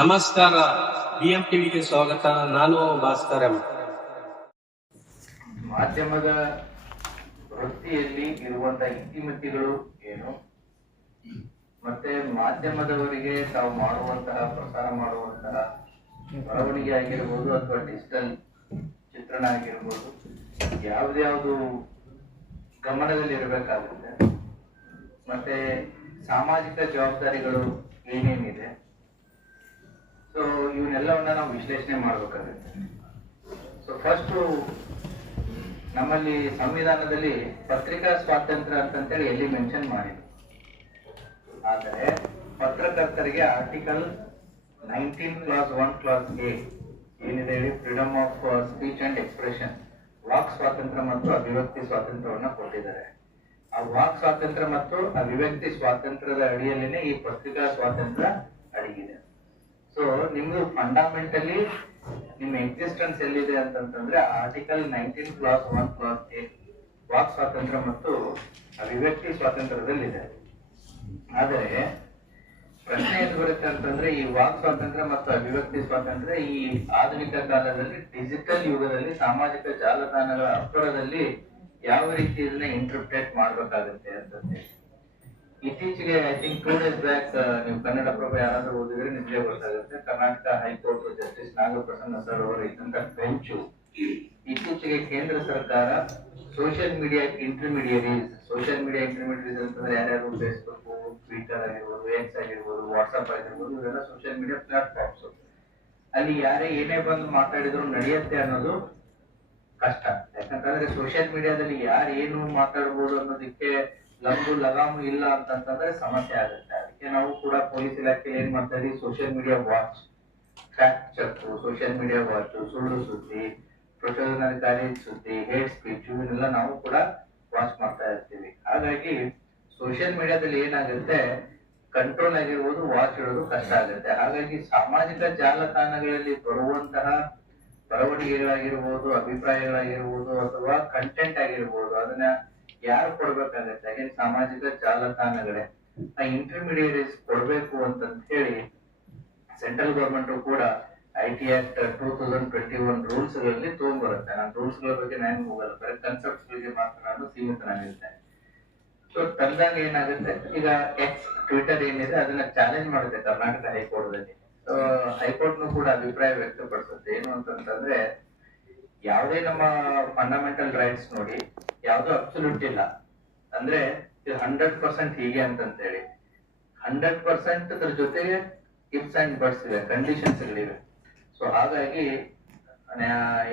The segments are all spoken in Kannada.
ನಮಸ್ಕಾರ. ಬಿಎಂ ಟಿವಿಗೆ ಸ್ವಾಗತ. ನಾನು ಭಾಸ್ಕರ್ ಎಂ. ಮಾಧ್ಯಮದ ವೃತ್ತಿಯಲ್ಲಿ ಇರುವಂತಹ ಇತಿಮಿತಿಗಳು ಏನು, ಮತ್ತೆ ಮಾಧ್ಯಮದವರಿಗೆ ತಾವು ಮಾಡುವಂತಹ ಪ್ರಸಾರ ಮಾಡುವಂತಹ ಬರವಣಿಗೆ ಆಗಿರ್ಬೋದು ಅಥವಾ ಡಿಜಿಟಲ್ ಚಿತ್ರಣ ಆಗಿರ್ಬೋದು ಯಾವ್ದ್ಯಾವ್ದು ಗಮನದಲ್ಲಿ ಇರಬೇಕಾಗುತ್ತೆ, ಮತ್ತೆ ಸಾಮಾಜಿಕ ಜವಾಬ್ದಾರಿಗಳು ಏನೇನಿದೆ, ಸೊ ಇವನ್ನೆಲ್ಲವನ್ನ ನಾವು ವಿಶ್ಲೇಷಣೆ ಮಾಡ್ಬೇಕಾಗುತ್ತೆ. ಸೊ ಫಸ್ಟ್ ನಮ್ಮಲ್ಲಿ ಸಂವಿಧಾನದಲ್ಲಿ ಪತ್ರಿಕಾ ಸ್ವಾತಂತ್ರ್ಯ ಅಂತೇಳಿ ಎಲ್ಲಿ ಮೆನ್ಷನ್ ಮಾಡಿದ್ರು, ಆದರೆ ಪತ್ರಕರ್ತರಿಗೆ ಆರ್ಟಿಕಲ್ 19 ಕ್ಲಾಸ್ 1 ಕ್ಲಾಸ್ ಎ ಏನಿದೆ ಹೇಳಿ, freedom of speech and expression, walk ಸ್ವಾತಂತ್ರ್ಯ ಮತ್ತು ಅಭಿವ್ಯಕ್ತಿ ಸ್ವಾತಂತ್ರ್ಯವನ್ನ ಕೊಟ್ಟಿದ್ದಾರೆ. ಆ ವಾಕ್ ಸ್ವಾತಂತ್ರ್ಯ ಮತ್ತು ಅಭಿವ್ಯಕ್ತಿ ಸ್ವಾತಂತ್ರ್ಯದ ಅಡಿಯಲ್ಲೇನೆ ಈ ಪತ್ರಿಕಾ ಸ್ವಾತಂತ್ರ್ಯ ಅಡಗಿದೆ. ಸೊ ನಿಮ್ದು ಫಂಡಮೆಂಟಲಿ ನಿಮ್ಮ ಎಕ್ಸಿಸ್ಟೆನ್ಸ್ ಎಲ್ಲಿದೆ ಅಂತಂದ್ರೆ article 19 class 1 class A walk ಸ್ವಾತಂತ್ರ್ಯ ಮತ್ತು ಅಭಿವ್ಯಕ್ತಿ ಸ್ವಾತಂತ್ರ್ಯದಲ್ಲಿದೆ. ಆದರೆ ಪ್ರಶ್ನೆ ಏನು ಬರುತ್ತೆ ಅಂತಂದ್ರೆ, ಈ ವಾಕ್ ಸ್ವಾತಂತ್ರ್ಯ ಮತ್ತು ಅಭಿವ್ಯಕ್ತಿ ಸ್ವಾತಂತ್ರ್ಯ ಈ ಆಧುನಿಕ ಕಾಲದಲ್ಲಿ ಡಿಜಿಟಲ್ ಯುಗದಲ್ಲಿ ಸಾಮಾಜಿಕ ಜಾಲತಾಣಗಳ ಅಬ್ಬರದಲ್ಲಿ ಯಾವ ರೀತಿ ಇದನ್ನ ಇಂಟರ್ಪ್ರೇಟ್ ಮಾಡ್ಬೇಕಾಗುತ್ತೆ ಅಂತಂದ್ರೆ, ಇತ್ತೀಚೆಗೆ ಐ ಥಿಂಕ್ 2 days ಬ್ಯಾಕ್ ನೀವು ಕನ್ನಡಪ್ರಭ ಯಾರಾದ್ರೂ ಓದಿದ್ರೆ ನಿಮಗೆ ಗೊತ್ತಾಗುತ್ತೆ, Karnataka high court justice Nagaprasanna sir ಅವರು ಇದ್ದಂತ ಬೆಂಚು ಇತ್ತೀಚೆಗೆ ಕೇಂದ್ರ ಸರ್ಕಾರ ಸೋಷಿಯಲ್ ಮೀಡಿಯಾ ಇಂಟರ್ಮೀಡಿಯರೀಸ್ ಅಂತಂದ್ರೆ ಯಾರ್ಯಾರು ಫೇಸ್ಬುಕ್, ಟ್ವಿಟರ್ ಆಗಿರ್ಬೋದು, ಎಕ್ಸ್ ಆಗಿರ್ಬೋದು, ವಾಟ್ಸ್ಆಪ್ ಆಗಿರ್ಬೋದು, ಇವೆಲ್ಲ ಸೋಷಿಯಲ್ ಮೀಡಿಯಾ ಪ್ಲಾಟ್ಫಾರ್ಮ್ಸ್. ಅಲ್ಲಿ ಯಾರೇ ಏನೇ ಬಂದು ಮಾತಾಡಿದ್ರು ನಡೆಯುತ್ತೆ ಅನ್ನೋದು ಕಷ್ಟ. ಯಾಕಂತಂದ್ರೆ ಸೋಷಿಯಲ್ ಮೀಡಿಯಾದಲ್ಲಿ ಯಾರು ಏನು ಮಾತಾಡ್ಬೋದು ಅನ್ನೋದಕ್ಕೆ ಲಗಾಮು ಇಲ್ಲ ಅಂತಂತಂದ್ರೆ ಸಮಸ್ಯೆ ಆಗುತ್ತೆ. ಅದಕ್ಕೆ ನಾವು ಕೂಡ ಪೊಲೀಸ್ ಇಲಾಖೆ ಏನ್ ಮಾಡ್ತಾ ಇದೀವಿ, social media watch, fact check, social media watch, ಸುಳ್ಳು ಸುದ್ದಿ, ಪ್ರಚೋದನಕಾರಿ ಸುದ್ದಿ, ಹೇಟ್ ಸ್ಪೀಚ್, ಇವನ್ನೆಲ್ಲ ನಾವು ಕೂಡ ವಾಚ್ ಮಾಡ್ತಾ ಇರ್ತೀವಿ. ಹಾಗಾಗಿ ಸೋಷಿಯಲ್ ಮೀಡಿಯಾದಲ್ಲಿ ಏನಾಗುತ್ತೆ, ಕಂಟ್ರೋಲ್ ಆಗಿರ್ಬೋದು, ವಾಚ್ ಇಡೋದು ಕಷ್ಟ ಆಗುತ್ತೆ. ಹಾಗಾಗಿ ಸಾಮಾಜಿಕ ಜಾಲತಾಣಗಳಲ್ಲಿ ಬರುವಂತಹ ಬರವಣಿಗೆಗಳಾಗಿರ್ಬೋದು, ಅಭಿಪ್ರಾಯಗಳಾಗಿರ್ಬೋದು, ಅಥವಾ ಕಂಟೆಂಟ್ ಆಗಿರ್ಬೋದು, ಅದನ್ನ ಯಾರು ಕೊಡ್ಬೇಕಾಗತ್ತೆ, ಹಾಗೆ ಸಾಮಾಜಿಕ ಜಾಲತಾಣಗಳೇ ಆ ಇಂಟರ್ಮೀಡಿಯರೀಸ್ ಕೊಡ್ಬೇಕು ಅಂತ ಹೇಳಿ ಸೆಂಟ್ರಲ್ ಗವರ್ಮೆಂಟ್ ಕೂಡ IT ಆಕ್ಟ್ 2021 ರೂಲ್ಸ್ ಗಳಲ್ಲಿ ತಗೊಂಡ್ಬರುತ್ತೆ. ನಾನು ರೂಲ್ಸ್ ಗಳ ಬಗ್ಗೆ ನಾನು ಹೋಗಲ್ಲ, ಬರೀ ಕನ್ಸೆಪ್ಟ್ಸ್ ಗಳಿಗೆ ಮಾತ್ರ ನಾನು ಸೀಮಿತನಾಗಿರ್ತೇನೆ. ಸೊ ತಂದಾಗ ಏನಾಗುತ್ತೆ, ಈಗ ಎಕ್ಸ್ ಟ್ವಿಟರ್ ಏನಿದೆ ಅದನ್ನ ಚಾಲೆಂಜ್ ಮಾಡುತ್ತೆ ಕರ್ನಾಟಕ ಹೈಕೋರ್ಟ್ದಲ್ಲಿ. ಸೊ ಹೈಕೋರ್ಟ್ ಕೂಡ ಅಭಿಪ್ರಾಯ ವ್ಯಕ್ತಪಡಿಸುತ್ತೆ ಏನು ಅಂತಂದ್ರೆ, ಯಾವುದೇ ನಮ್ಮ ಫಂಡಮೆಂಟಲ್ ರೈಟ್ಸ್ ನೋಡಿ ಯಾವ್ದು ಅಬ್ಸಲ್ಯೂಟ್ ಇಲ್ಲ, ಅಂದ್ರೆ ಇದು 100% ಹೀಗೆ ಅಂತಂತೇಳಿ 100% ಅದ್ರ ಜೊತೆಗೆ ಇಫ್ಸ್ ಅಂಡ್ ಬಟ್ಸ್ ಇವೆ, ಕಂಡೀಷನ್ಸ್ ಗಳಿವೆ. ಸೊ ಹಾಗಾಗಿ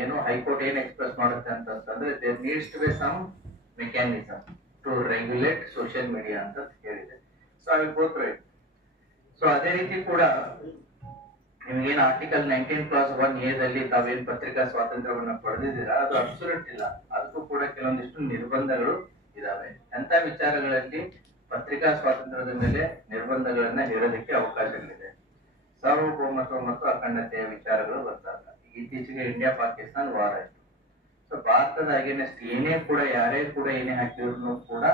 ಏನು ಹೈಕೋರ್ಟ್ ಏನ್ ಎಕ್ಸ್ಪ್ರೆಸ್ ಮಾಡುತ್ತೆ ಅಂತಂದ್ರೆ, there needs to be some mechanism to regulate social media ಅಂತ ಹೇಳಿದೆ. So I will go through it. So ಅದೇ ರೀತಿ ಕೂಡ ನಿಮ್ಗೇನು ಆರ್ಟಿಕಲ್ 19 ಕ್ಲಾಸ್ 1 ಎ ದಲ್ಲಿ ತಾವೇನ್ ಪತ್ರಿಕಾ ಸ್ವಾತಂತ್ರ್ಯವನ್ನ ಪಡೆದಿದ್ದೀರಾ, ಅದು ಅಬ್ಸಲ್ಯೂಟ್ ಇಲ್ಲ. ಅದಕ್ಕೂ ಕೂಡ ಕೆಲವೊಂದಿಷ್ಟು ನಿರ್ಬಂಧಗಳು ಇದಾವೆ. ಅಂತ ವಿಚಾರಗಳಲ್ಲಿ ಪತ್ರಿಕಾ ಸ್ವಾತಂತ್ರ್ಯದ ಮೇಲೆ ನಿರ್ಬಂಧಗಳನ್ನ ಹೇರೋದಕ್ಕೆ ಅವಕಾಶಗಳಿದೆ. ಸಾರ್ವಭೌಮತ್ವ ಮತ್ತು ಅಖಂಡತೆಯ ವಿಚಾರಗಳು ಬಂದಾಗ ಇತ್ತೀಚೆಗೆ ಇಂಡಿಯಾ ಪಾಕಿಸ್ತಾನ ವಾರ್ ಆಯ್ತು. ಸೊ ಭಾರತದ ಅಗೇನೆಸ್ಟ್ ಏನೇ ಕೂಡ ಯಾರೇ ಕೂಡ ಏನೇ ಹಾಕಿದ್ರು ಕೂಡ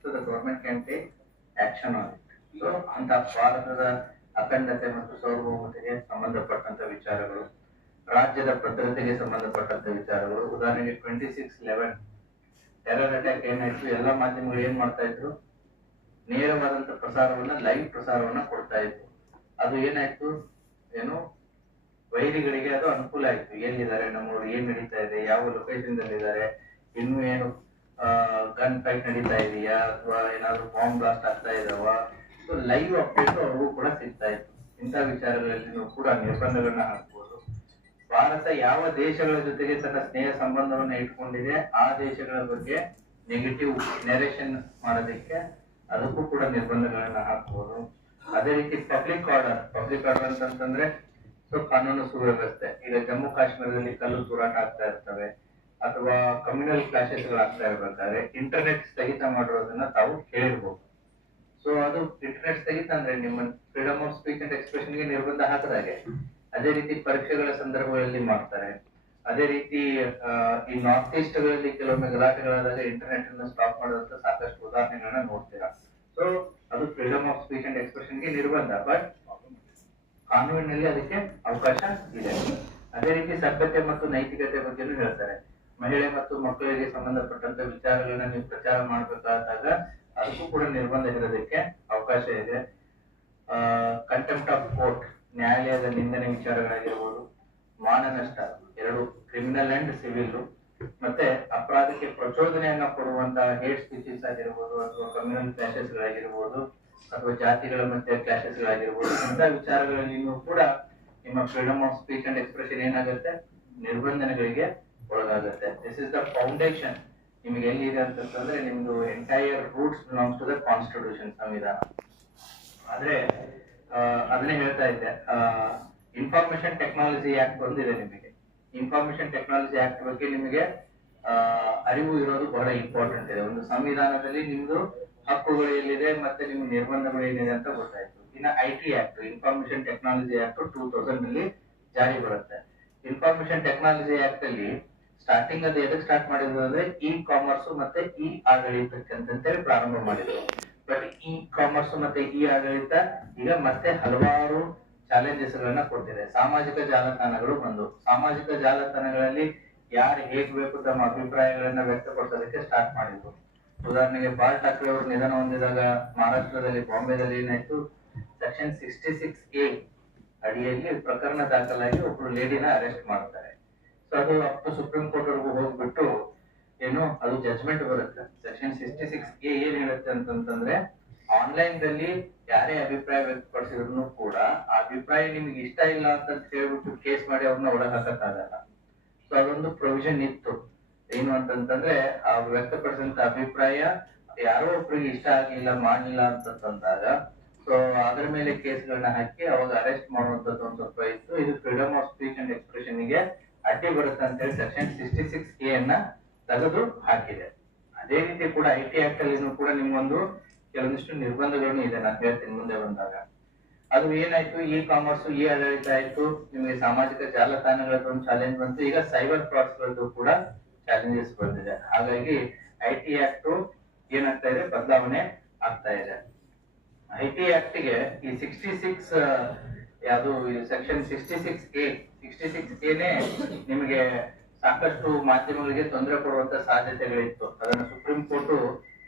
so the government can take action on it. So ಅಂತ ಭಾರತದ ಅಖಂಡತೆ ಮತ್ತು ಸಾರ್ವಭೌಮತೆಗೆ ಸಂಬಂಧಪಟ್ಟಂತ ವಿಚಾರಗಳು, ರಾಜ್ಯದ ಭದ್ರತೆಗೆ ಸಂಬಂಧಪಟ್ಟಂತ ವಿಚಾರಗಳು, ಉದಾಹರಣೆಗೆ 26/11 ಟೆರರ್ ಅಟ್ಯಾಕ್ ಏನಾಯ್ತು, ಎಲ್ಲಾ ಮಾಧ್ಯಮಗಳು ಏನ್ ಮಾಡ್ತಾ ಇದ್ರು, ನೇರವಾದಂತ ಪ್ರಸಾರವನ್ನ, ಲೈವ್ ಪ್ರಸಾರವನ್ನ ಕೊಡ್ತಾ ಇದ್ರು. ಅದು ಏನಾಯ್ತು, ಏನು ವೈರಿಗಳಿಗೆ ಅದು ಅನುಕೂಲ ಆಯ್ತು. ಎಲ್ಲಿದ್ದಾರೆ ನಮ್ಮವರು, ಏನ್ ನಡೀತಾ ಇದೆ, ಯಾವ ಲೊಕೇಶನ್ ದಲ್ಲಿ ಇದ್ದಾರೆ, ಇನ್ನು ಏನು ಗನ್ ಫೈಟ್ ನಡೀತಾ ಇದೆಯಾ, ಅಥವಾ ಏನಾದ್ರು ಬಾಂಬ್ ಬ್ಲಾಸ್ಟ್ ಆಗ್ತಾ ಇದಾವ, ಸೊ ಲೈವ್ ಅಪ್ಡೇಟ್ ಅವ್ರಿಗೂ ಕೂಡ ಸಿಗ್ತಾ ಇತ್ತು. ಇಂಥ ವಿಚಾರಗಳಲ್ಲಿ ಕೂಡ ನಿರ್ಬಂಧಗಳನ್ನ ಹಾಕಬಹುದು. ಭಾರತ ಯಾವ ದೇಶಗಳ ಜೊತೆಗೆ ತನ್ನ ಸ್ನೇಹ ಸಂಬಂಧವನ್ನ ಇಟ್ಕೊಂಡಿದೆ, ಆ ದೇಶಗಳ ಬಗ್ಗೆ ನೆಗೆಟಿವ್ ನೆರೇಷನ್ ಮಾಡೋದಕ್ಕೆ ಅದಕ್ಕೂ ಕೂಡ ನಿರ್ಬಂಧಗಳನ್ನ ಹಾಕಬಹುದು. ಅದೇ ರೀತಿ ಪಬ್ಲಿಕ್ ಆರ್ಡರ್ ಅಂತಂದ್ರೆ ಸೊ ಕಾನೂನು ಸುವ್ಯವಸ್ಥೆ. ಈಗ ಜಮ್ಮು ಕಾಶ್ಮೀರದಲ್ಲಿ ಕಲ್ಲು ತೂರಾಟ ಆಗ್ತಾ ಇರ್ತವೆ, ಅಥವಾ ಕಮ್ಯುನಲ್ ಕ್ಲಾಶಸ್ ಗಳಾಗ್ತಾ ಇರ್ಬೇಕಾದ್ರೆ ಇಂಟರ್ನೆಟ್ ಸ್ಥಗಿತ ಮಾಡಿರೋದನ್ನ ತಾವು ಕೇಳಿರ್ಬೋದು. ಸೊ ಅದು ಇಂಟರ್ನೆಟ್ ಸ್ಥಗಿತ ಅಂದ್ರೆ ನಿಮ್ಮ freedom of speech and expression ಗೆ ನಿರ್ಬಂಧ ಹಾಕದಾಗೆ. ಅದೇ ರೀತಿ ಪರೀಕ್ಷೆಗಳ ಸಂದರ್ಭಗಳಲ್ಲಿ ಮಾಡ್ತಾರೆ. ಅದೇ ರೀತಿ ಈ ನಾರ್ತ್ ಈಸ್ಟ್ ಗಳಲ್ಲಿ ಕೆಲವೊಮ್ಮೆ ಗಲಾಟೆಗಳಾದಾಗ ಇಂಟರ್ನೆಟ್ ಅನ್ನು ಸ್ಟಾಪ್ ಮಾಡೋದಂತ ಸಾಕಷ್ಟು ಉದಾಹರಣೆಗಳನ್ನ ನೋಡ್ತೀರಾ. ಸೊ ಅದು freedom of speech and expression ಗೆ ನಿರ್ಬಂಧ. ಬಟ್ ಕಾನೂನಿನಲ್ಲಿ ಅದಕ್ಕೆ ಅವಕಾಶ ಇದೆ. ಅದೇ ರೀತಿ ಸಭ್ಯತೆ ಮತ್ತು ನೈತಿಕತೆ ಬಗ್ಗೆನೂ ಹೇಳ್ತಾರೆ. ಮಹಿಳೆ ಮತ್ತು ಮಕ್ಕಳಿಗೆ ಸಂಬಂಧಪಟ್ಟಂತ ವಿಚಾರಗಳನ್ನ ನೀವು ಪ್ರಚಾರ ಮಾಡ್ಬೇಕಾದಾಗ ಅದಕ್ಕೂ ಕೂಡ ನಿರ್ಬಂಧ ಇರೋದಕ್ಕೆ ಅವಕಾಶ ಇದೆ. ಕಂಟೆಂಪ್ಟ್ ಆಫ್ ಕೋರ್ಟ್, ನ್ಯಾಯಾಲಯದ ನಿಂದನೆ ವಿಚಾರಗಳಾಗಿರ್ಬೋದು, ಮಾನನಷ್ಟ, ಎರಡು ಕ್ರಿಮಿನಲ್ ಅಂಡ್ ಸಿವಿಲ್, ಮತ್ತೆ ಅಪರಾಧಕ್ಕೆ ಪ್ರಚೋದನೆಯನ್ನ ಕೊಡುವಂತಹ ಹೇಟ್ ಸ್ಪೀಚಸ್ ಆಗಿರ್ಬೋದು, ಅಥವಾ ಕಮ್ಯುನಲ್ ಕ್ಲಾಶಸ್ ಗಳಾಗಿರ್ಬೋದು, ಅಥವಾ ಜಾತಿಗಳ ಮಧ್ಯೆ ಕ್ಲಾಶಸ್ ಗಳಾಗಿರ್ಬೋದು, ಇಂಥ ವಿಚಾರಗಳಲ್ಲಿ ಕೂಡ ನಿಮ್ಮ freedom of speech and expression ಏನಾಗುತ್ತೆ, ನಿರ್ಬಂಧನೆಗಳಿಗೆ ಒಳಗಾಗುತ್ತೆ. This is the foundation. ನಿಮ್ಗೆ ಎಲ್ಲಿದೆ ಅಂತಂದ್ರೆ ನಿಮ್ದು entire roots belongs to the constitution, ಸಂವಿಧಾನ. ಆದ್ರೆ ಅದನ್ನೇ ಹೇಳ್ತಾ ಇದ್ದೆ, ಇನ್ಫಾರ್ಮೇಶನ್ ಟೆಕ್ನಾಲಜಿ ಆಕ್ಟ್ ಬಂದಿದೆ ನಿಮಗೆ. ಇನ್ಫಾರ್ಮೇಶನ್ ಟೆಕ್ನಾಲಜಿ ಆಕ್ಟ್ ಬಗ್ಗೆ ನಿಮಗೆ ಅರಿವು ಇರೋದು ಬಹಳ ಇಂಪಾರ್ಟೆಂಟ್ ಇದೆ. ಒಂದು ಸಂವಿಧಾನದಲ್ಲಿ ನಿಮ್ದು ಹಕ್ಕುಗಳು ಎಲ್ಲಿದೆ ಮತ್ತೆ ನಿಮ್ಗೆ ನಿರ್ಬಂಧಗಳು ಏನಿದೆ ಅಂತ ಗೊತ್ತಾಯ್ತು. ಇನ್ನ IT act, information technology act 2000 ನಲ್ಲಿ ಜಾರಿ ಬರುತ್ತೆ. ಇನ್ಫಾರ್ಮೇಶನ್ ಟೆಕ್ನಾಲಜಿ ಆಕ್ಟ್ ಅಲ್ಲಿ ಸ್ಟಾರ್ಟಿಂಗ್ ಅದು ಎದಕ್ಕೆ ಸ್ಟಾರ್ಟ್ ಮಾಡಿದ್ರು ಅಂದ್ರೆ ಕಾಮರ್ಸ್ ಮತ್ತೆ ಆಡಳಿತಕ್ಕೆ ಅಂತೇಳಿ ಪ್ರಾರಂಭ ಮಾಡಿದ್ರು. ಬಟ್ ಕಾಮರ್ಸ್ ಮತ್ತೆ ಆಡಳಿತ ಈಗ ಮತ್ತೆ ಹಲವಾರು ಚಾಲೆಂಜಸ್ ಗಳನ್ನ ಕೊಟ್ಟಿದೆ. ಸಾಮಾಜಿಕ ಜಾಲತಾಣಗಳು ಬಂದು, ಸಾಮಾಜಿಕ ಜಾಲತಾಣಗಳಲ್ಲಿ ಯಾರು ಹೇಗ್ ಬೇಕು ತಮ್ಮ ಅಭಿಪ್ರಾಯಗಳನ್ನ ವ್ಯಕ್ತಪಡಿಸೋದಕ್ಕೆ ಸ್ಟಾರ್ಟ್ ಮಾಡಿದ್ರು. ಉದಾಹರಣೆಗೆ ಬಾಲ್ ಠಾಕ್ರೆ ಅವರು ನಿಧನ ಹೊಂದಿದಾಗ ಮಹಾರಾಷ್ಟ್ರದಲ್ಲಿ ಬಾಂಬೆದಲ್ಲಿ ಏನಾಯ್ತು, ಸೆಕ್ಷನ್ 66A ಅಡಿಯಲ್ಲಿ ಪ್ರಕರಣ ದಾಖಲಾಗಿ ಒಬ್ರು ಲೇಡಿನ ಅರೆಸ್ಟ್ ಮಾಡ್ತಾರೆ. ಸೊ ಅದು ಅಪ್ ಟು ಸುಪ್ರೀಂ ಕೋರ್ಟ್ ವರೆಗೂ ಹೋಗ್ಬಿಟ್ಟು ಏನು ಅದು ಜಜ್ಮೆಂಟ್ ಬರುತ್ತೆ. ಸೆಕ್ಷನ್ 66A ಏನ್ ಹೇಳುತ್ತೆ ಅಂತಂದ್ರೆ, ಆನ್ಲೈನ್ ದಲ್ಲಿ ಯಾರೇ ಅಭಿಪ್ರಾಯ ವ್ಯಕ್ತಪಡಿಸಿದ್ರು ಕೂಡ ಆ ಅಭಿಪ್ರಾಯ ನಿಮ್ಗೆ ಇಷ್ಟ ಇಲ್ಲ ಅಂತ ಹೇಳ್ಬಿಟ್ಟು ಕೇಸ್ ಮಾಡಿ ಅವ್ರನ್ನ ಒಳಗ್ ಹಾಕಕ್ಕಾಗಲ್ಲ. ಸೊ ಅದೊಂದು ಪ್ರೊವಿಷನ್ ಇತ್ತು. ಏನು ಅಂತಂದ್ರೆ ಆ ವ್ಯಕ್ತಪಡಿಸಿದಂತ ಅಭಿಪ್ರಾಯ ಯಾರೋ ಒಬ್ರಿಗೆ ಇಷ್ಟ ಆಗ್ಲಿಲ್ಲ, ಮಾಡ್ಲಿಲ್ಲ ಅಂತಂದಾಗ ಸೊ ಅದ್ರ ಮೇಲೆ ಕೇಸ್ಗಳನ್ನ ಹಾಕಿ ಅವಾಗ ಅರೆಸ್ಟ್ ಮಾಡುವಂತದ್ದು ಒಂದ್ ಸ್ವಲ್ಪ ಇತ್ತು. ಇದು freedom of speech and expression ಗೆ ಅಡ್ಡಿ ಬರುತ್ತೆ ಅಂತ ಹೇಳಿ ಸೆಕ್ಷನ್ 66A ಅನ್ನ ತೆಗೆದು ಹಾಕಿದೆ. ಅದೇ ರೀತಿ ಕೂಡ IT ಆಕ್ಟ್ ಅಲ್ಲಿ ಕೂಡ ನಿಮ್ಗೊಂದು ಕೆಲವೊಂದಿಷ್ಟು ನಿರ್ಬಂಧಗಳನ್ನು ಇದೆ, ನಾನು ಹೇಳ್ತೀನಿ ಮುಂದೆ ಬಂದಾಗ. ಅದು ಏನಾಯ್ತು, ಕಾಮರ್ಸ್ ಆಡಳಿತ ಆಯ್ತು, ನಿಮಗೆ ಸಾಮಾಜಿಕ ಜಾಲತಾಣಗಳದ್ದು ಒಂದು ಚಾಲೆಂಜ್ ಬಂತು. ಈಗ ಸೈಬರ್ ಫ್ರಾಡ್ಸ್ ಗಳದ್ದು ಕೂಡ ಚಾಲೆಂಜಸ್ ಬಂದಿದೆ. ಹಾಗಾಗಿ IT ಆಕ್ಟ್ ಏನಾಗ್ತಾ ಇದೆ, ಬದಲಾವಣೆ ಆಗ್ತಾ ಇದೆ. IT ಆಕ್ಟ್ ಗೆ ಈ 66 ಯಾವುದು ಸೆಕ್ಷನ್ 66A ನಿಮಗೆ ಸಾಕಷ್ಟು ಮಾಧ್ಯಮಗಳಿಗೆ ತೊಂದರೆ ಕೊಡುವಂತ ಸಾಧ್ಯತೆಗಳಿತ್ತು. ಅದನ್ನ ಸುಪ್ರೀಂ ಕೋರ್ಟ್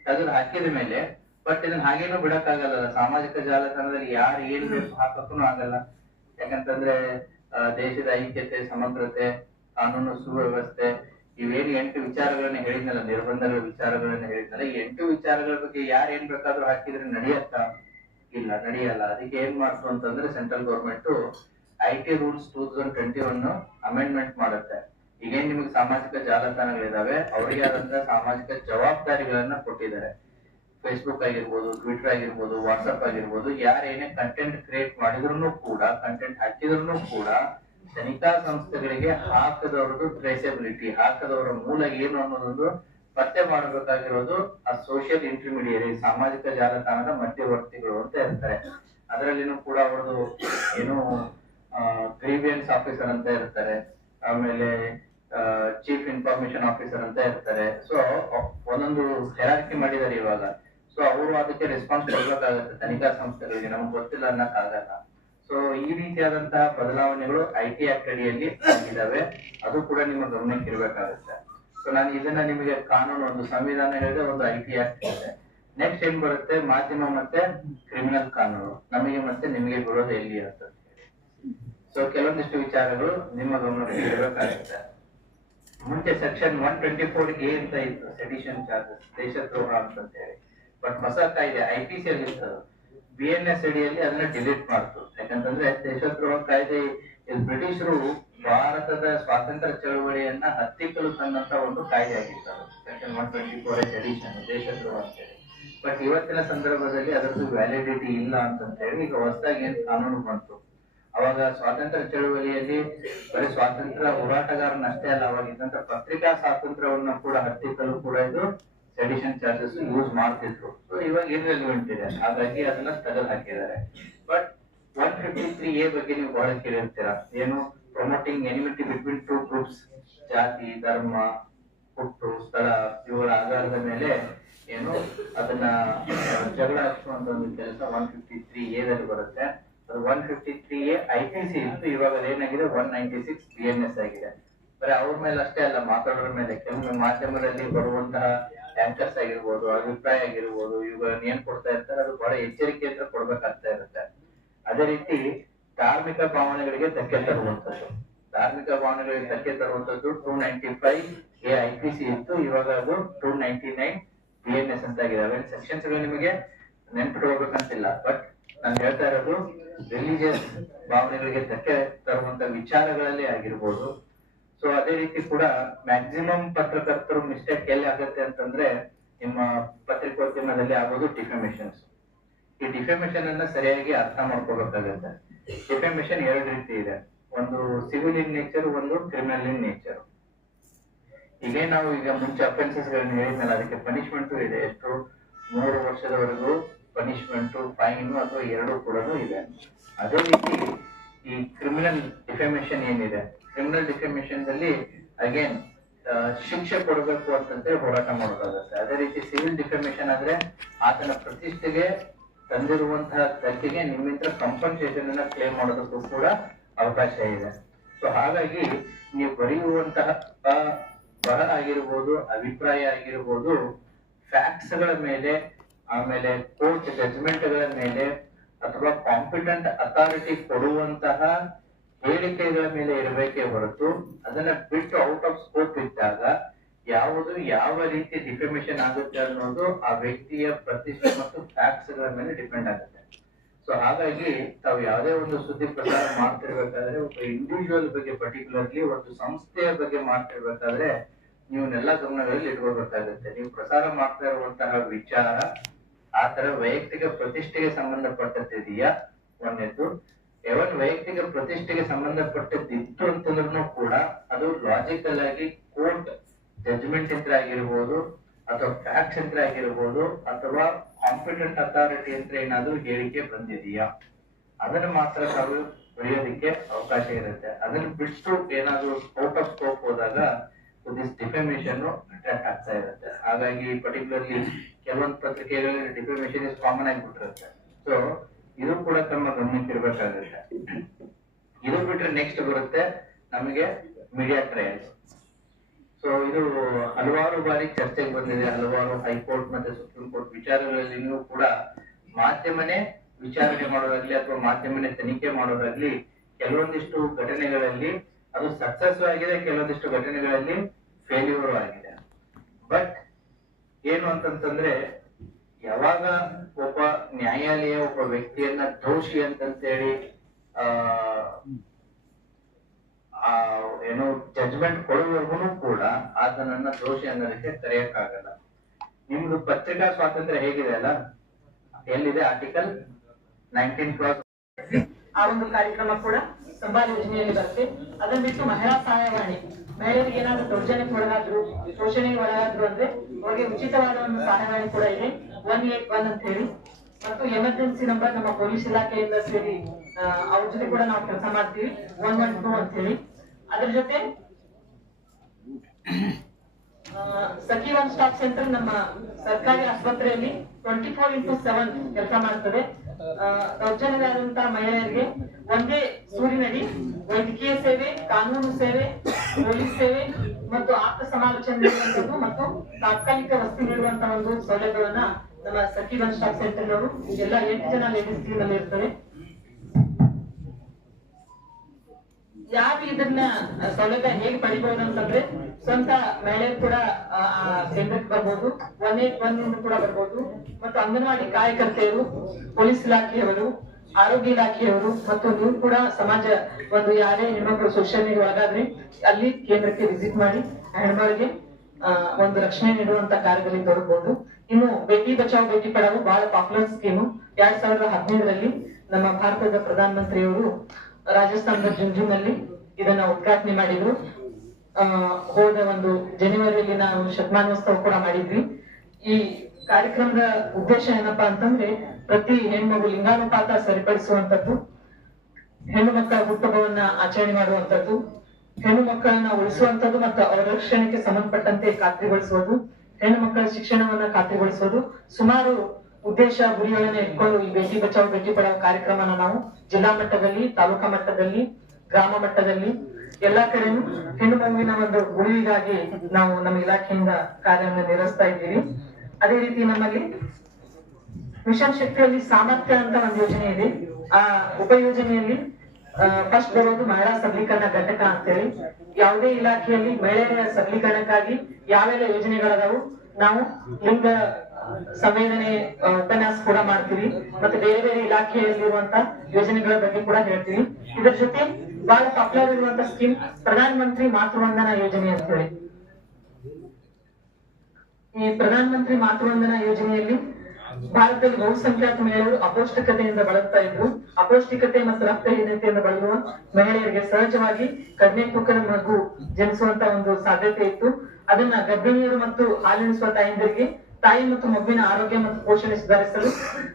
ತೆಗೆದು ಹಾಕಿದ ಮೇಲೆ, ಬಟ್ ಇದನ್ನ ಹಾಗೇನು ಬಿಡಕ್ಕಾಗಲ್ಲ. ಸಾಮಾಜಿಕ ಜಾಲತಾಣದಲ್ಲಿ ಯಾರು ಏನ್ ಬೇಕು ಹಾಕಕ್ಕೂ ಆಗಲ್ಲ. ಯಾಕಂತಂದ್ರೆ ದೇಶದ ಐಕ್ಯತೆ, ಸಮಗ್ರತೆ, ಕಾನೂನು ಸುವ್ಯವಸ್ಥೆ, ಇವೇನು 8 ವಿಚಾರಗಳನ್ನ ಹೇಳಿದ್ನಲ್ಲ, ನಿರ್ಬಂಧಗಳ ವಿಚಾರಗಳನ್ನ ಹೇಳಿದ್ನಲ್ಲ, ಈ 8 ವಿಚಾರಗಳ ಬಗ್ಗೆ ಯಾರು ಏನ್ ಬೇಕಾದ್ರೂ ಹಾಕಿದ್ರೆ ನಡೆಯತ್ತಾ? ಇಲ್ಲ, ನಡೆಯಲ್ಲ. ಅದಕ್ಕೆ ಏನ್ ಮಾಡ್ತು ಅಂತಂದ್ರೆ central government IT rules 2021 amendment ಮಾಡುತ್ತೆ. ಈಗೇನ್ ನಿಮಗೆ ಸಾಮಾಜಿಕ ಜಾಲತಾಣಗಳಿದಾವೆ ಅವರಿಗೆ ಆದಂತಹ ಸಾಮಾಜಿಕ ಜವಾಬ್ದಾರಿಗಳನ್ನ ಕೊಟ್ಟಿದ್ದಾರೆ. ಫೇಸ್ಬುಕ್ ಆಗಿರ್ಬೋದು, ಟ್ವಿಟರ್ ಆಗಿರ್ಬೋದು, ವಾಟ್ಸ್ಆಪ್ ಆಗಿರ್ಬೋದು, ಯಾರೇನೇ ಕಂಟೆಂಟ್ ಕ್ರಿಯೇಟ್ ಮಾಡಿದ್ರು ಕೂಡ, ಕಂಟೆಂಟ್ ಹಾಕಿದ್ರು ಕೂಡ ತನಿಖಾ ಸಂಸ್ಥೆಗಳಿಗೆ ಹಾಕದವ್ರದ್ದು ಟ್ರೇಸಬಿಲಿಟಿ, ಹಾಕದವರ ಮೂಲ ಏನು ಅನ್ನೋದೊಂದು ಪತ್ತೆ ಮಾಡಬೇಕಾಗಿರೋದು ಆ ಸೋಷಿಯಲ್ ಇಂಟರ್ಮೀಡಿಯರಿ, ಸಾಮಾಜಿಕ ಜಾಲತಾಣದ ಮಧ್ಯವರ್ತಿಗಳು ಅಂತ ಇರ್ತಾರೆ. ಅದರಲ್ಲಿನೂ ಕೂಡ ಅವ್ರದ್ದು ಏನು ಗ್ರೀವಿಯನ್ಸ್ ಆಫೀಸರ್ ಅಂತ ಇರ್ತಾರೆ, ಆಮೇಲೆ ಚೀಫ್ ಇನ್ಫಾರ್ಮೇಶನ್ ಆಫೀಸರ್ ಅಂತ ಇರ್ತಾರೆ. ಸೊ ಒಂದೊಂದು ಹೆರಾರ್ಕಿ ಮಾಡಿದ್ದಾರೆ ಇವಾಗ. ಸೊ ಅವರು ಅದಕ್ಕೆ ರೆಸ್ಪಾನ್ಸ್ ಕೊಡ್ಬೇಕಾಗತ್ತೆ ತನಿಖಾ ಸಂಸ್ಥೆಗಳಿಗೆ, ನಮ್ಗೆ ಗೊತ್ತಿಲ್ಲ ಅನ್ನಕ್ ಆಗಲ್ಲ. ಸೊ ಈ ರೀತಿಯಾದಂತಹ ಬದಲಾವಣೆಗಳು IT ಆಕ್ಟ್ ಅಡಿಯಲ್ಲಿ ಆಗಿದ್ದಾವೆ. ಅದು ಕೂಡ ನಿಮ್ಮ ಗಮನಕ್ಕೆ ಇರ್ಬೇಕಾಗುತ್ತೆ. ಸೊ ನಾನು ಇದನ್ನ ನಿಮಗೆ ಕಾನೂನು, ಒಂದು ಸಂವಿಧಾನ ಹೇಳಿದ್ರೆ ಒಂದು IT ಆಕ್ಟ್ ಇದೆ. ನೆಕ್ಸ್ಟ್ ಏನ್ ಬರುತ್ತೆ, ಮಾಧ್ಯಮ ಮತ್ತೆ ಕ್ರಿಮಿನಲ್ ಕಾನೂನು. ನಮಗೆ ಮತ್ತೆ ನಿಮಗೆ ಬರೋದು ಎಲ್ಲಿ ಅಂತ. ಸೊ ಕೆಲವೊಂದಿಷ್ಟು ವಿಚಾರಗಳು ನಿಮ್ಮ ಗಮನಕ್ಕೆ ಇರಬೇಕಾಗುತ್ತೆ. ಮುಂಚೆ ಸೆಕ್ಷನ್ 124A ಅಂತ ಇತ್ತು, ಸೆಡಿಷನ್ ಚಾರ್ಜಸ್, ದೇಶದ್ರೋಹ ಅಂತ ಹೇಳಿ. ಬಟ್ ಹೊಸ ಕಾಯ್ದೆ IPC ಅಲ್ಲಿ ಇತ್ತು, BNS ಅಡಿಯಲ್ಲಿ ಅದನ್ನ ಡಿಲೀಟ್ ಮಾಡ್ತು. ಯಾಕಂತಂದ್ರೆ ದೇಶದ್ರೋಹ ಕಾಯ್ದೆ ಬ್ರಿಟಿಷರು ಭಾರತದ ಸ್ವಾತಂತ್ರ್ಯ ಚಳವಳಿಯನ್ನ ಹತ್ತಿಕ್ಕಲು ತಂದಂತ ಒಂದು ಕಾಯ್ದೆ ಆಗಿತ್ತು. ಸೆಕ್ಷನ್ 124 ಎಡಿಷನ್ ದೇಶದ್ರೋಹ ಅಂತ ಹೇಳಿ. ಬಟ್ ಇವತ್ತಿನ ಸಂದರ್ಭದಲ್ಲಿ ಅದರದ್ದು ವ್ಯಾಲಿಡಿಟಿ ಇಲ್ಲ ಅಂತ ಹೇಳಿ ಈಗ ಹೊಸದಾಗಿ ಏನ್ ಕಾನೂನು ಬಂತು. ಅವಾಗ ಸ್ವಾತಂತ್ರ್ಯ ಚಳವಳಿಯಲ್ಲಿ ಬರೀ ಸ್ವಾತಂತ್ರ್ಯ ಹೋರಾಟಗಾರನಷ್ಟೇ ಅಲ್ಲ, ಅವಾಗ ಇದ್ದಂತ ಪತ್ರಿಕಾ ಸ್ವಾತಂತ್ರ್ಯವನ್ನ ಕೂಡ ಹತ್ತಿಕ್ಕಲು ಕೂಡ ಇದು ಸೆಡಿಷನ್ ಚಾರ್ಜಸ್ ಯೂಸ್ ಮಾಡ್ತಿದ್ರು. ಸೊ ಇವಾಗ ಇರ್ರೆಲೆವೆಂಟ್ ಇದೆ, ಹಾಗಾಗಿ ಅದನ್ನ ತೆಗೆದು ಹಾಕಿದ್ದಾರೆ. ಬಟ್ 153A ಬಗ್ಗೆ ನೀವು ಬಹಳ ಕೇಳಿರ್ತೀರಾ, ಏನು ಪ್ರಮೋಟಿಂಗ್ ಎನಿಮಿಟಿ ಬಿಟ್ವೀನ್ 2 ಗ್ರೂಪ್ಸ್, ಜಾತಿ, ಧರ್ಮ, ಹುಟ್ಟು, ಸ್ಥಳ ಇವರ ಆಧಾರದ ಮೇಲೆ ಏನು ಅದನ್ನ ಜಗಳ ಹಚ್ಚುವಂತ ಒಂದು ಕೆಲಸ 153A ದಲ್ಲಿ ಬರುತ್ತೆ. ಅದು 153A ಏನಾಗಿದೆ 196 BNS ಆಗಿದೆ. ಬರೀ ಅವ್ರ ಮೇಲೆ ಅಷ್ಟೇ ಅಲ್ಲ, ಮಾತಾಡೋರ ಮೇಲೆ ಕೆಲವೊಮ್ಮೆ ಮಾಧ್ಯಮದಲ್ಲಿ ಬರುವಂತಹ ಆಂಕರ್ಸ್ ಆಗಿರ್ಬೋದು, ಅಭಿಪ್ರಾಯ ಆಗಿರ್ಬೋದು, ಇವುಗಳನ್ನ ಏನ್ ಕೊಡ್ತಾ ಇರ್ತಾರೆ ಅದು ಬಹಳ ಎಚ್ಚರಿಕೆಯಿಂದ ಕೊಡ್ಬೇಕಾಗ್ತಾ ಇರುತ್ತೆ. ಅದೇ ರೀತಿ ಧಾರ್ಮಿಕ ಭಾವನೆಗಳಿಗೆ ಧಕ್ಕೆ ತರುವಂತದ್ದು, ಧಾರ್ಮಿಕ ಭಾವನೆಗಳಿಗೆ ಧಕ್ಕೆ ತರುವಂತದ್ದು 295 IPC ಇತ್ತು, ಇವಾಗ ಅದು 299 BNS ಅಂತ ಆಗಿದೆ. ಅವೇನ್ ಸೆಕ್ಷನ್ಸ್ ಗಳು ನಿಮಗೆ ನೆನ್ಪಿಟ್ಕೋಬೇಕಂತಿಲ್ಲ, ಬಟ್ ನಾನು ಹೇಳ್ತಾ ಇರೋದು ರಿಲಿಜಿಯಸ್ ಭಾವನೆಗಳಿಗೆ ಧಕ್ಕೆ ತರುವಂತ ವಿಚಾರಗಳಲ್ಲಿ ಆಗಿರ್ಬೋದು. ಸೊ ಅದೇ ರೀತಿ ಕೂಡ ಮ್ಯಾಕ್ಸಿಮಮ್ ಪತ್ರಕರ್ತರು ಮಿಸ್ಟೇಕ್ ಎಲ್ಲಿ ಆಗುತ್ತೆ ಅಂತಂದ್ರೆ ನಿಮ್ಮ ಪತ್ರಿಕೋದ್ಯಮದಲ್ಲಿ ಆಗೋದು ಡಿಫೆಮೇಷನ್ಸ್. ಈ ಡಿಫೆಮೇಷನ್ ಅನ್ನ ಸರಿಯಾಗಿ ಅರ್ಥ ಮಾಡ್ಕೋಬೇಕಾಗತ್ತೆ. ಡಿಫೆಮೇಷನ್ 2 ರೀತಿ ಇದೆ, ಒಂದು ಸಿವಿಲ್ ಇನ್ ನೇಚರ್, ಒಂದು ಕ್ರಿಮಿನಲ್ ಇನ್ ನೇಚರ್. ನಾವು ಈಗ ಮುಂಚೆ ಅಫೆನ್ಸಸ್ ಗಳನ್ನ ಹೇಳಿದ್ಮೇಲೆ ಅದಕ್ಕೆ ಪನಿಷ್ಮೆಂಟ್ ಇದೆ, ಎಷ್ಟು 3 ವರ್ಷದವರೆಗೂ ಪನಿಷ್ಮೆಂಟ್, ಫೈನ್ ಅಥವಾ 2 ಕೂಡ ಇದೆ. ಅದೇ ರೀತಿ ಈ ಕ್ರಿಮಿನಲ್ ಡಿಫೆಮೇಷನ್ ಏನಿದೆ, ಕ್ರಿಮಿನಲ್ ಡಿಫೆಮೇಷನ್ ದಲ್ಲಿ ಅಗೇನ್ ಶಿಕ್ಷೆ ಕೊಡಬೇಕು ಅಂತಂದ್ರೆ ಹೋರಾಟ ಮಾಡೋದಾಗುತ್ತೆ. ಅದೇ ರೀತಿ ಸಿವಿಲ್ ಡಿಫೆಮೇಷನ್ ಆದ್ರೆ ಆತನ ಪ್ರತಿಷ್ಠೆಗೆ ತಂದಿರುವಂತಹ ಧಕ್ಕೆಗೆ ನಿಮ್ಮಿಂದ ಕಂಪನ್ಸೇಷನ್ ಅನ್ನ ಕ್ಲೇಮ್ ಮಾಡೋದಕ್ಕೂ ಕೂಡ ಅವಕಾಶ ಇದೆ. ಸೊ ಹಾಗಾಗಿ ನೀವು ಬರೆಯುವಂತಹ ಬರಹ ಆಗಿರ್ಬೋದು, ಅಭಿಪ್ರಾಯ ಆಗಿರ್ಬೋದು, ಫ್ಯಾಕ್ಟ್ಸ್ ಗಳ ಮೇಲೆ, ಆಮೇಲೆ ಕೋರ್ಟ್ ಜಡ್ಜ್ಮೆಂಟ್ ಗಳ ಮೇಲೆ ಅಥವಾ ಕಾಂಪಿಟೆಂಟ್ ಅಥಾರಿಟಿ ಕೊಡುವಂತಹ ಹೇಳಿಕೆಗಳ ಮೇಲೆ ಇರಬೇಕೇ ಹೊರತು ಅದನ್ನ ಬಿಟ್ಟು ಔಟ್ ಆಫ್ ಸ್ಕೋಪ್ ಇದ್ದಾಗ ಯಾವುದು ಯಾವ ರೀತಿ ಡಿಫೆಮೇಷನ್ ಆಗುತ್ತೆ ಅನ್ನೋದು ಆ ವ್ಯಕ್ತಿಯ ಪ್ರತಿಷ್ಠೆ ಮತ್ತು ಫ್ಯಾಕ್ಟ್ಸ್ ಗಳ ಮೇಲೆ ಡಿಪೆಂಡ್ ಆಗುತ್ತೆ. ಸೊ ಹಾಗಾಗಿ ತಾವು ಯಾವುದೇ ಒಂದು ಸುದ್ದಿ ಪ್ರಸಾರ ಮಾಡ್ತಿರ್ಬೇಕಾದ್ರೆ ಒಬ್ಬ ಇಂಡಿವಿಜುವಲ್ ಬಗ್ಗೆ, ಪರ್ಟಿಕ್ಯುಲರ್ಲಿ ಒಂದು ಸಂಸ್ಥೆಯ ಬಗ್ಗೆ ಮಾಡ್ತಿರ್ಬೇಕಾದ್ರೆ ನೀವನ್ನೆಲ್ಲ ಗಮನಗಳಲ್ಲಿ ಇಟ್ಕೋಬೇಕಾಗುತ್ತೆ. ನೀವು ಪ್ರಸಾರ ಮಾಡ್ತಾ ಇರುವಂತಹ ವಿಚಾರ ಆತರ ವೈಯಕ್ತಿಕ ಪ್ರತಿಷ್ಠೆಗೆ ಸಂಬಂಧಪಟ್ಟದ್ದಿದೆಯಾ ಒಂದೆದ್ದು. ಎವನ್ ವೈಯಕ್ತಿಕ ಪ್ರತಿಷ್ಠೆಗೆ ಸಂಬಂಧಪಟ್ಟದ್ದಿತ್ತು ಅಂತಂದ್ರೂ ಕೂಡ ಅದು ಲಾಜಿಕಲ್ ಆಗಿ ಕೋರ್ಟ್ ಜಡ್ಜ್ಮೆಂಟ್ ಯಂತ್ರ ಆಗಿರ್ಬೋದು ಅಥವಾ ಫ್ಯಾಕ್ಟ್ಸ್ ಯಂತ್ರ ಆಗಿರ್ಬೋದು ಅಥವಾ ಕಾಂಪಿಟೆಂಟ್ ಅಥಾರಿಟಿ ಯಂತ್ರ ಏನಾದ್ರು ಹೇಳಿಕೆ ಬಂದಿದೆಯಾ ಅದನ್ನ ಮಾತ್ರ ತಾವು ಬರೆಯೋದಕ್ಕೆ ಅವಕಾಶ ಇರುತ್ತೆ. ಅದನ್ನ ಬಿಟ್ಟು ಏನಾದ್ರು ಔಟ್ ಆಫ್ ಸ್ಕೋಪ್ ಹೋದಾಗ ದಿಸ್ ಡಿಫೆಮೇಷನ್ ಅಟ್ರಾಕ್ಟ್ ಆಗ್ತಾ ಇರುತ್ತೆ. ಹಾಗಾಗಿ ಪರ್ಟಿಕ್ಯುಲರ್ಲಿ ಕೆಲವೊಂದು ಪತ್ರಿಕೆಗಳಲ್ಲಿ ಡಿಫೆಮೇಷನ್ ಇಸ್ ಕಾಮನ್ ಆಗಿಬಿಟ್ಟಿರುತ್ತೆ. ಸೊ ಇದು ಕೂಡ ತಮ್ಮ ಗಮನಕ್ಕೆ ಇರಬೇಕಾಗುತ್ತೆ. ಇದು ಬಿಟ್ರೆ ನೆಕ್ಸ್ಟ್ ಬರುತ್ತೆ ನಮಗೆ ಮೀಡಿಯಾ ಟ್ರಯಲ್ಸ್. ಸೊ ಇದು ಹಲವಾರು ಬಾರಿ ಚರ್ಚೆಗೆ ಬಂದಿದೆ, ಹಲವಾರು ಹೈಕೋರ್ಟ್ ಮತ್ತೆ ಸುಪ್ರೀಂ ಕೋರ್ಟ್ ವಿಚಾರಗಳಲ್ಲಿಯೂ ಕೂಡ ಮಾಧ್ಯಮನೇ ವಿಚಾರಣೆ ಮಾಡೋದಾಗ್ಲಿ ಅಥವಾ ಮಾಧ್ಯಮನೇ ತನಿಖೆ ಮಾಡೋದಾಗ್ಲಿ ಕೆಲವೊಂದಿಷ್ಟು ಘಟನೆಗಳಲ್ಲಿ ಅದು ಸಕ್ಸಸ್ ಆಗಿದೆ, ಕೆಲವೊಂದಿಷ್ಟು ಘಟನೆಗಳಲ್ಲಿ ಫೇಲ್ಯೂರ್ ಆಗಿದೆ. ಬಟ್ ಏನು ಅಂತಂತಂದ್ರೆ ಯಾವಾಗ ಒಬ್ಬ ನ್ಯಾಯಾಲಯ ಒಬ್ಬ ವ್ಯಕ್ತಿಯನ್ನ ದೋಷಿ ಅಂತಂತೇಳಿ ಏನು ಜಡ್ಜ್ಮೆಂಟ್ ಕೊಡುವವರೆಗೂ ಕೂಡ ಆತನನ್ನ ದೋಷಿ ಅನ್ನೋದಕ್ಕೆ ಕರೆಯಕ್ಕಾಗಲ್ಲ. ನಿಮ್ದು ಪತ್ರಿಕಾ ಸ್ವಾತಂತ್ರ್ಯ ಹೇಗಿದೆ ಅಲ್ಲ, ಎಲ್ಲಿದೆ ಆರ್ಟಿಕಲ್ 19 ಕ್ಲಾಸ್. ಆ ಒಂದು ಕಾರ್ಯಕ್ರಮ ಕೂಡ ಸಂಬಾಲ ಯೋಜನೆಯಲ್ಲಿ ಬರುತ್ತೆ. ಅದನ್ನ ಬಿಟ್ಟು ಮಹಿಳಾ ಸಹಾಯವಾಣಿ, ಮಹಿಳೆಯರಿಗೆ ಏನಾದ್ರು ದೌರ್ಜನ್ಯಕ್ಕೆ ಒಳಗಾದ್ರು, ಶೋಷಣೆಗೆ ಒಳಗಾದ್ರು ಅಂದ್ರೆ ಅವರಿಗೆ ಉಚಿತವಾದ ಒಂದು ಸಹಾಯವಾಣಿ ಕೂಡ ಇದೆ, 181 ಅಂತ ಹೇಳಿ. ಮತ್ತು ಎಮರ್ಜೆನ್ಸಿ ನಂಬರ್ ನಮ್ಮ ಪೊಲೀಸ್ ಇಲಾಖೆಯಿಂದ ಸೇರಿ ಅವ್ರ ಜೊತೆ ಕೂಡ ನಾವು ಕೆಲಸ ಮಾಡ್ತೀವಿ, 112 ಅಂತ ಹೇಳಿ. ಅದ್ರ ಜೊತೆ ಸಖಿ ಒನ್ ಸ್ಟಾಪ್ ಸೆಂಟರ್ ನಮ್ಮ ಸರ್ಕಾರಿ ಆಸ್ಪತ್ರೆಯಲ್ಲಿ 24x7 ಕೆಲಸ ಮಾಡ್ತದೆ. ದೌರ್ಜನ್ಯವಾದಂತಹ ಮಹಿಳೆಯರಿಗೆ ಒಂದೇ ಸೂರಿನಡಿ ವೈದ್ಯಕೀಯ ಸೇವೆ, ಕಾನೂನು ಸೇವೆ, ಪೊಲೀಸ್ ಸೇವೆ ಮತ್ತು ಆಪ್ತ ಸಮಾಲೋಚನೆ ನೀಡುವಂತದ್ದು ಮತ್ತು ತಾತ್ಕಾಲಿಕ ವಸತಿ ನೀಡುವಂತಹ ಒಂದು ಸೌಲಭ್ಯವನ್ನ ನಮ್ಮ ಸಖಿ ಒನ್ ಸ್ಟಾಪ್ ಸೆಂಟರ್ ನವರು ಎಲ್ಲ 8 ಜನ ಲೇಡೀಸ್ ಟೀಮ್ ಅಲ್ಲಿ ಇರ್ತಾರೆ. ಯಾವ ಇದನ್ನ ಸೌಲಭ್ಯ ಹೇಗೆ ಪಡಿಬಹುದು ಅಂತಂದ್ರೆ ಸ್ವಂತ ಮಹಿಳೆಯರು ಕೂಡ ಕೇಂದ್ರಕ್ಕೆ ಬರ್ಬೋದು, 181 ಕೂಡ ಬರ್ಬೋದು. ಮತ್ತು ಅಂಗನವಾಡಿ ಕಾರ್ಯಕರ್ತೆಯರು, ಪೊಲೀಸ್ ಇಲಾಖೆಯವರು, ಆರೋಗ್ಯ ಇಲಾಖೆಯವರು ಮತ್ತು ನೀವು ಕೂಡ ಸಮಾಜ ಒಂದು ಯಾರೇ ಹೆಣ್ಮಕ್ಳು ಶೋಷಣೆಗೆ ಒಳಗಾದ್ರೆ ಅಲ್ಲಿ ಕೇಂದ್ರಕ್ಕೆ ವಿಸಿಟ್ ಮಾಡಿ ಹೆಣ್ಮಗಳಿಗೆ ಒಂದು ರಕ್ಷಣೆ ನೀಡುವಂತ ಕಾರ್ಯದಲ್ಲಿ ತೊಡಗಬಹುದು. ಇನ್ನು ಬೇಟಿ ಬಚಾವ್ ಬೇಟಿ ಪಡಾವು ಬಹಳ ಪಾಪ್ಯುಲರ್ ಸ್ಕೀಮು. 2015ರಲ್ಲಿ ನಮ್ಮ ಭಾರತದ ಪ್ರಧಾನಮಂತ್ರಿಯವರು ರಾಜಸ್ಥಾನದ ಜುಂಜುನಲ್ಲಿ ಇದನ್ನ ಉದ್ಘಾಟನೆ ಮಾಡಿದ್ರು. ಹೋದ ಒಂದು ಜನವರಿಯಲ್ಲಿ ನಾವು ಶತಮಾನೋತ್ಸವ ಕೂಡ ಮಾಡಿದ್ವಿ. ಈ ಕಾರ್ಯಕ್ರಮದ ಉದ್ದೇಶ ಏನಪ್ಪಾ ಅಂತಂದ್ರೆ ಪ್ರತಿ ಹೆಣ್ಮಗು ಲಿಂಗಾನುಪಾತ ಸರಿಪಡಿಸುವಂತದ್ದು, ಹೆಣ್ಣು ಮಕ್ಕಳ ಹುಟ್ಟುಹಬ್ಬವನ್ನ ಆಚರಣೆ ಮಾಡುವಂತದ್ದು, ಹೆಣ್ಣು ಮಕ್ಕಳನ್ನ ಉಳಿಸುವಂತದ್ದು ಮತ್ತು ಅವರ ರಕ್ಷಣೆಗೆ ಸಂಬಂಧಪಟ್ಟಂತೆ ಖಾತ್ರಿಗೊಳಿಸುವುದು, ಹೆಣ್ಣು ಮಕ್ಕಳ ಶಿಕ್ಷಣವನ್ನ ಖಾತ್ರಿಗೊಳಿಸುವುದು, ಸುಮಾರು ಉದ್ದೇಶ ಗುರಿಗಳನ್ನ ಇಟ್ಕೊಂಡು ಈ ಬೇಟಿ ಬಚಾವ್ ಬೇಟಿ ಪಡಾವ್ ಕಾರ್ಯಕ್ರಮನ ನಾವು ಜಿಲ್ಲಾ ಮಟ್ಟದಲ್ಲಿ, ತಾಲೂಕಾ ಮಟ್ಟದಲ್ಲಿ, ಗ್ರಾಮ ಮಟ್ಟದಲ್ಲಿ ಎಲ್ಲಾ ಕಡೆನೂ ಹೆಣ್ಣು ಮಗುವಿನ ಒಂದು ಉಳಿವಿಗಾಗಿ ನಾವು ನಮ್ಮ ಇಲಾಖೆಯಿಂದ ಕಾರ್ಯವನ್ನು ನಿರ್ವಹಿಸ್ತಾ ಇದ್ದೀವಿ. ಅದೇ ರೀತಿ ನಮ್ಮಲ್ಲಿ ಮಿಷನ್ ಶಕ್ತಿಯಲ್ಲಿ ಸಾಮರ್ಥ್ಯ ಅಂತ ಒಂದು ಯೋಜನೆ ಇದೆ. ಆ ಉಪಯೋಜನೆಯಲ್ಲಿ ಫಸ್ಟ್ ಬರೋದು ಮಹಿಳಾ ಸಬಲೀಕರಣ ಘಟಕ ಅಂತೇಳಿ. ಯಾವುದೇ ಇಲಾಖೆಯಲ್ಲಿ ಮಹಿಳೆಯರ ಸಬಲೀಕರಣಕ್ಕಾಗಿ ಯಾವೆಲ್ಲ ಯೋಜನೆಗಳದಾವು ನಾವು ಲಿಂಗ ಸಂವೇದನೆ ಉಪನ್ಯಾಸ ಕೂಡ ಮಾಡ್ತೀವಿ. ಮತ್ತೆ ಬೇರೆ ಬೇರೆ ಇಲಾಖೆಯಲ್ಲಿರುವಂತ ಯೋಜನೆಗಳ ಬಗ್ಗೆ ಕೂಡ ಹೇಳ್ತೀವಿ. ಇದರ ಜೊತೆ ಬಹಳ ಪಾಪ್ಯುಲರ್ ಇರುವಂತ ಸ್ಕೀಮ್ ಪ್ರಧಾನ ಮಂತ್ರಿ ಮಾತೃವಂದನಾ ಯೋಜನೆ ಅಂತ ಹೇಳಿ. ಈ ಪ್ರಧಾನ ಮಂತ್ರಿ ಮಾತೃವಂದನಾ ಯೋಜನೆಯಲ್ಲಿ ಭಾರತದಲ್ಲಿ ಬಹುಸಂಖ್ಯಾತ ಮಹಿಳೆಯರು ಅಪೌಷ್ಟಿಕತೆಯಿಂದ ಬಳಲ್ತಾ ಇದ್ರು. ಅಪೌಷ್ಟಿಕತೆ ಮತ್ತು ರಕ್ತಹೀನತೆಯಿಂದ ಬಳಲುವ ಮಹಿಳೆಯರಿಗೆ ಸಹಜವಾಗಿ ಕಡಿಮೆ ತೂಕದ ಮಗು ಜನಿಸುವಂತ ಒಂದು ಸಾಧ್ಯತೆ ಇತ್ತು. ಅದನ್ನ ಗರ್ಭಿಣಿಯರು ಮತ್ತು ಹಾಲುಣಿಸುವ ತಾಯಂದಿರಿಗೆ ತಾಯಿ ಮತ್ತು ಮಗುವಿನ ಆರೋಗ್ಯ ಮತ್ತು ಪೋಷಣೆ ಸುಧಾರಿಸಲು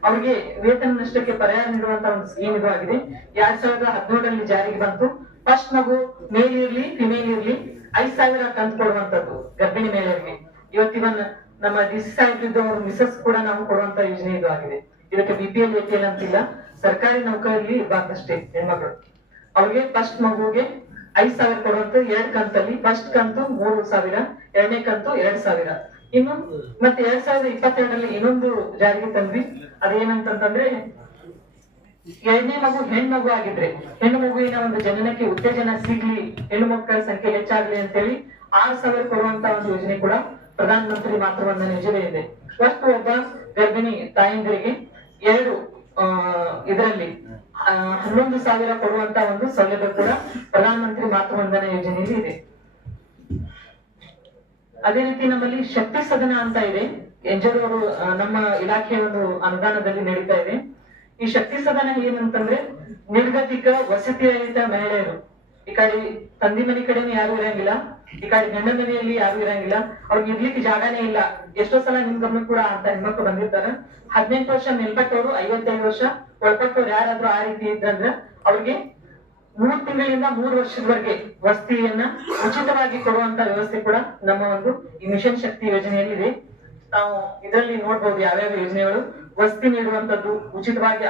ಅವರಿಗೆ ವೇತನ ನಷ್ಟಕ್ಕೆ ಪರಿಹಾರ ನೀಡುವಂತ ಒಂದು ಸ್ಕೀಮ್ ಇದು ಆಗಿದೆ. 2017ರಲ್ಲಿ ಜಾರಿಗೆ ಬಂತು. ಫಸ್ಟ್ ಮಗು ಮೇಲ್ ಇರ್ಲಿ ಫಿಮೇಲ್ ಇರ್ಲಿ 5,000 ಕಂತು ಕೊಡುವಂತದ್ದು ಗರ್ಭಿಣಿ ಮಹಿಳೆಯರಿಗೆ. ಇವತ್ತಿವನ್ ನಮ್ಮ ಡಿಸಿ ಸಾಹೇಬ್ರಿದ್ದವರು ಮಿಸಸ್ ಕೂಡ ನಾವು ಕೊಡುವಂತ ಯೋಜನೆ ಇದು ಆಗಿದೆ. ಇದಕ್ಕೆ BPL APL ಅಂತಿಲ್ಲ, ಸರ್ಕಾರಿ ನೌಕರಲ್ಲಿ ಇರ್ಬಾರ್ದಷ್ಟೇ ಹೆಣ್ಮಕ್ಳು. ಅವ್ರಿಗೆ ಫಸ್ಟ್ ಮಗುಗೆ 5,000 ಕೊಡುವಂತ 2 ಕಂತಲ್ಲಿ. ಫಸ್ಟ್ ಕಂತು 3,000, ಎರಡನೇ ಕಂತು 2,000. ಇನ್ನು ಮತ್ತೆ 2022ರಲ್ಲಿ ಇನ್ನೊಂದು ಜಾರಿಗೆ ತಂದ್ವಿ. ಅದೇನಂತಂದ್ರೆ ಎರಡನೇ ಮಗು ಹೆಣ್ಣು ಮಗು ಆಗಿದ್ರೆ ಹೆಣ್ಣು ಮಗುವಿನ ಒಂದು ಜನನಕ್ಕೆ ಉತ್ತೇಜನ ಸಿಗ್ಲಿ, ಹೆಣ್ಣು ಮಕ್ಕಳ ಸಂಖ್ಯೆ ಹೆಚ್ಚಾಗ್ಲಿ ಅಂತೇಳಿ 6,000 ಕೊಡುವಂತ ಒಂದು ಯೋಜನೆ ಕೂಡ ಪ್ರಧಾನ ಮಂತ್ರಿ ಮಾತೃವಂದನಾ ಯೋಜನೆ ಇದೆ. ಫಸ್ಟ್ ಒಬ್ಬ ಗರ್ಭಿಣಿ ತಾಯಂದಿರಿಗೆ 2 ಇದರಲ್ಲಿ 11,000 ಕೊಡುವಂತ ಒಂದು ಸೌಲಭ್ಯ ಕೂಡ ಪ್ರಧಾನ ಮಂತ್ರಿ ಮಾತೃವಂದನಾ ಯೋಜನೆಯಲ್ಲಿ ಇದೆ. ಅದೇ ರೀತಿ ನಮ್ಮಲ್ಲಿ ಶಕ್ತಿ ಸದನ ಅಂತ ಇದೆ. ಎಂಜರು ಅವರು ನಮ್ಮ ಇಲಾಖೆಯ ಒಂದು ಅನುದಾನದಲ್ಲಿ ನಡೀತಾ ಇದೆ. ಈ ಶಕ್ತಿ ಸದನ ಏನಂತಂದ್ರೆ ನಿರ್ಗತಿಕ ವಸತಿರಹಿತ ಮಹಿಳೆಯರು, ಈ ಕಡೆ ತಂದಿ ಮನೆ ಕಡೆನೂ ಯಾರು ಇರಂಗಿಲ್ಲ, ಈ ಕಡೆ ಗಂಡ ಮನೆಯಲ್ಲಿ ಯಾರು ಇರಂಗಿಲ್ಲ, ಅವ್ರಿಗೆ ಇರ್ಲಿಕ್ಕೆ ಜಾಗನೇ ಇಲ್ಲ. ಎಷ್ಟೋ ಸಲ ನಿಮ್ ಗಮನ ಕೂಡ ಅಂತ ಹೆಣ್ಮಕ್ಳು ಬಂದಿರ್ತಾರ. 18 ವರ್ಷ ಮೇಲ್ಪಟ್ಟವರು, 55 ವರ್ಷ ಒಳಪಟ್ಟವ್ರು ಯಾರಾದ್ರೂ ಆ ರೀತಿ ಇದ್ರಂದ್ರ ಅವ್ರಿಗೆ 3 ತಿಂಗಳಿಂದ 3 ವರ್ಷದವರೆಗೆ ವಸತಿಯನ್ನ ಉಚಿತವಾಗಿ ಕೊಡುವಂತ ವ್ಯವಸ್ಥೆ ಕೂಡ ನಮ್ಮ ಒಂದು ಈ ಮಿಷನ್ ಶಕ್ತಿ ಯೋಜನೆಯಲ್ಲಿ ಇದೆ. ನಾವು ಇದರಲ್ಲಿ ನೋಡ್ಬೋದು ಯಾವ್ಯಾವ ಯೋಜನೆಗಳು ವಸತಿ ನೀಡುವಂತದ್ದು, ಉಚಿತವಾಗಿ